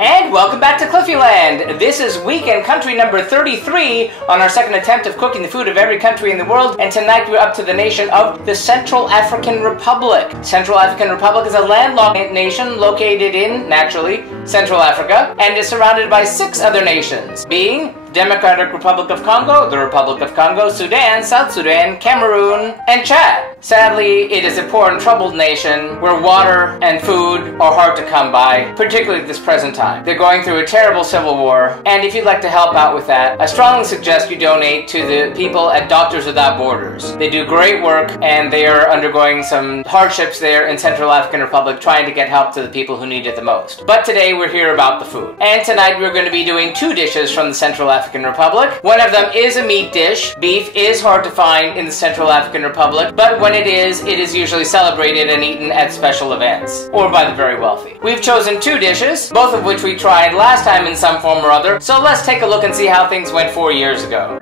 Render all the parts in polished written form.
And welcome back to Cliffieland! This is weekend country number 33 on our second attempt of cooking the food of every country in the world, and tonight we're up to the nation of the Central African Republic. Central African Republic is a landlocked nation located in, naturally, Central Africa, and is surrounded by 6 other nations, being Democratic Republic of Congo, the Republic of Congo, Sudan, South Sudan, Cameroon, and Chad. Sadly, it is a poor and troubled nation where water and food are hard to come by, particularly at this present time. They're going through a terrible civil war, and if you'd like to help out with that, I strongly suggest you donate to the people at Doctors Without Borders. They do great work, and they are undergoing some hardships there in Central African Republic trying to get help to the people who need it the most. But today we're here about the food. And tonight we're going to be doing 2 dishes from the Central African Republic. One of them is a meat dish. Beef is hard to find in the Central African Republic, but when it is usually celebrated and eaten at special events, or by the very wealthy. We've chosen 2 dishes, both of which we tried last time in some form or other, so let's take a look and see how things went 4 years ago.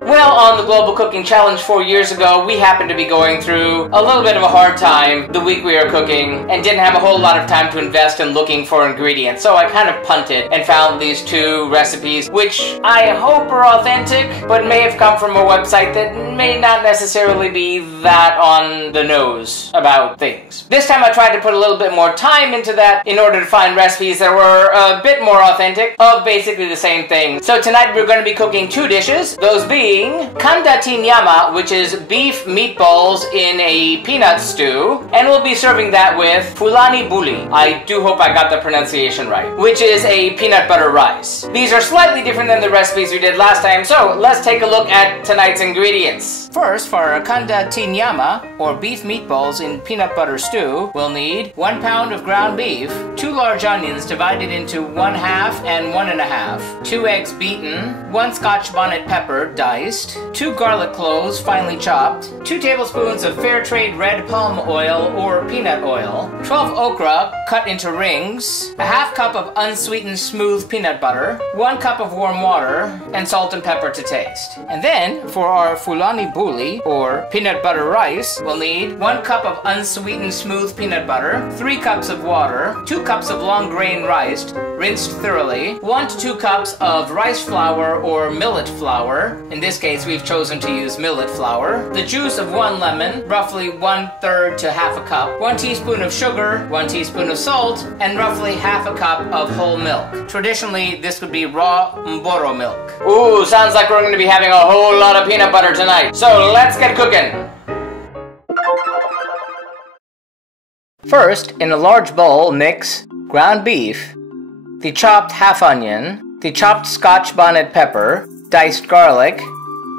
Well, on the Global Cooking Challenge 4 years ago, we happened to be going through a little bit of a hard time the week we were cooking and didn't have a whole lot of time to invest in looking for ingredients. So I kind of punted and found these 2 recipes, which I hope are authentic, but may have come from a website that may not necessarily be that on the nose about things. This time I tried to put a little bit more time into that in order to find recipes that were a bit more authentic of basically the same thing. So tonight we're going to be cooking 2 dishes, those being Kanda Nyma, which is beef meatballs in a peanut stew, and we'll be serving that with Fulani Boullie. I do hope I got the pronunciation right, which is a peanut butter rice. These are slightly different than the recipes we did last time, so let's take a look at tonight's ingredients. First, for our Kanda Nyma, or beef meatballs in peanut butter stew, we'll need 1 pound of ground beef, 2 large onions divided into 1/2 and 1/2, 2 eggs beaten, 1 Scotch bonnet pepper diced, 2 garlic cloves finely chopped, 2 tablespoons of fair trade red palm oil or peanut oil, 12 okra cut into rings, a 1/2 cup of unsweetened smooth peanut butter, 1 cup of warm water, and salt and pepper to taste. And then, for our Fulani Boullie, or peanut butter rice, we'll need 1 cup of unsweetened smooth peanut butter, 3 cups of water, 2 cups of long grain rice, rinsed thoroughly, 1 to 2 cups of rice flour or millet flour. In this case, we've chosen to use millet flour, the juice of 1 lemon, roughly 1/3 to 1/2 cup, 1 teaspoon of sugar, 1 teaspoon of salt, and roughly 1/2 cup of whole milk. Traditionally, this would be raw mboro milk. Ooh, sounds like we're going to be having a whole lot of peanut butter tonight. So let's get cooking. First, in a large bowl, mix ground beef, the chopped half onion, the chopped Scotch bonnet pepper, diced garlic,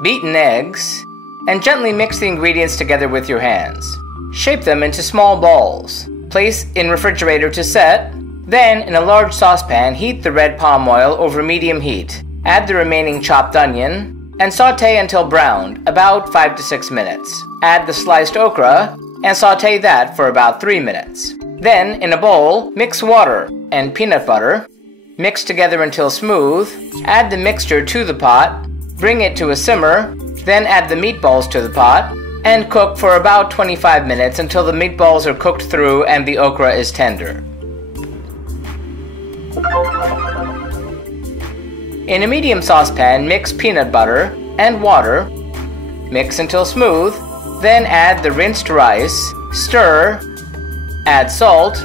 beaten eggs, and gently mix the ingredients together with your hands. Shape them into small balls. Place in refrigerator to set. Then, in a large saucepan, heat the red palm oil over medium heat. Add the remaining chopped onion and saute until browned, about 5 to 6 minutes. Add the sliced okra and saute that for about 3 minutes. Then, in a bowl, mix water and peanut butter. Mix together until smooth. Add the mixture to the pot. Bring it to a simmer. Then add the meatballs to the pot and cook for about 25 minutes until the meatballs are cooked through and the okra is tender. In a medium saucepan, mix peanut butter and water. Mix until smooth. Then add the rinsed rice. Stir. Add salt.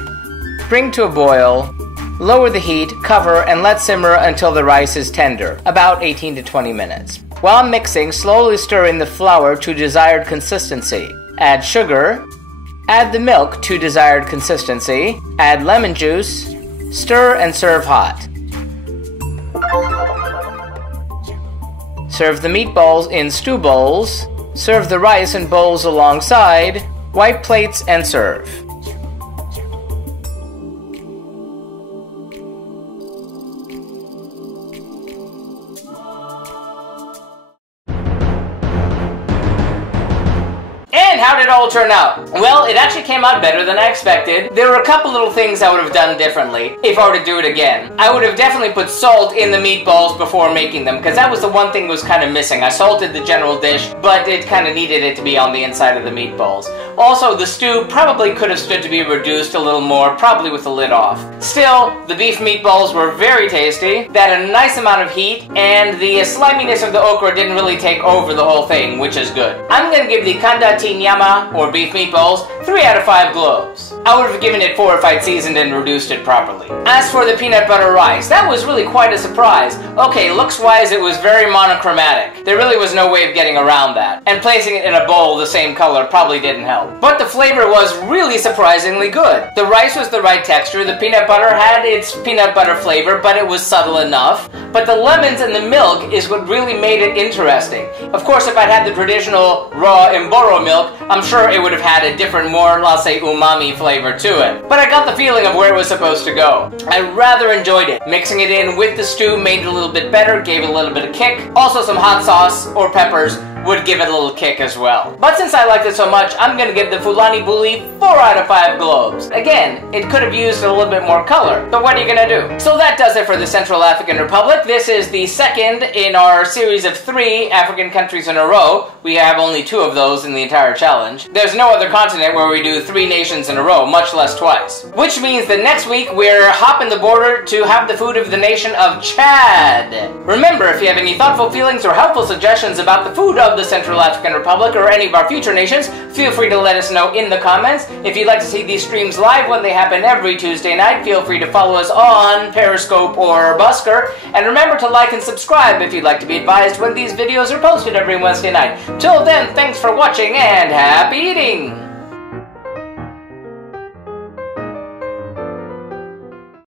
Bring to a boil. Lower the heat, cover, and let simmer until the rice is tender, about 18 to 20 minutes. While mixing, slowly stir in the flour to desired consistency. Add sugar. Add the milk to desired consistency. Add lemon juice. Stir and serve hot. Serve the meatballs in stew bowls. Serve the rice in bowls alongside. Wipe plates and serve. How did it all turn out? Well, it actually came out better than I expected. There were a couple little things I would have done differently if I were to do it again. I would have definitely put salt in the meatballs before making them, because that was the one thing that was kind of missing. I salted the general dish, but it kind of needed it to be on the inside of the meatballs. Also, the stew probably could have stood to be reduced a little more, probably with the lid off. Still, the beef meatballs were very tasty. They had a nice amount of heat, and the sliminess of the okra didn't really take over the whole thing, which is good. I'm gonna give the Kanda Nyma, or beef meatballs, 3 out of 5 globes. I would have given it 4 if I'd seasoned and reduced it properly. As for the peanut butter rice, that was really quite a surprise. Okay, looks-wise, it was very monochromatic. There really was no way of getting around that. And placing it in a bowl the same color probably didn't help. But the flavor was really surprisingly good. The rice was the right texture, the peanut butter had its peanut butter flavor, but it was subtle enough. But the lemons and the milk is what really made it interesting. Of course, if I'd had the traditional raw Imboro milk, I'm sure it would have had a different, more, let's say, umami flavor to it. But I got the feeling of where it was supposed to go. I rather enjoyed it. Mixing it in with the stew made it a little bit better, gave it a little bit of kick. Also, some hot sauce or peppers would give it a little kick as well. But since I liked it so much, I'm gonna give the Fulani Boullie 4 out of 5 globes. Again, it could have used a little bit more color, but what are you gonna do? So that does it for the Central African Republic. This is the second in our series of 3 African countries in a row. We have only 2 of those in the entire challenge. There's no other continent where we do 3 nations in a row, much less twice. Which means that next week we're hopping the border to have the food of the nation of Chad. Remember, if you have any thoughtful feelings or helpful suggestions about the food of the Central African Republic or any of our future nations, feel free to let us know in the comments. If you'd like to see these streams live when they happen every Tuesday night, feel free to follow us on Periscope or Busker. And remember to like and subscribe if you'd like to be advised when these videos are posted every Wednesday night. Till then, thanks for watching and happy eating!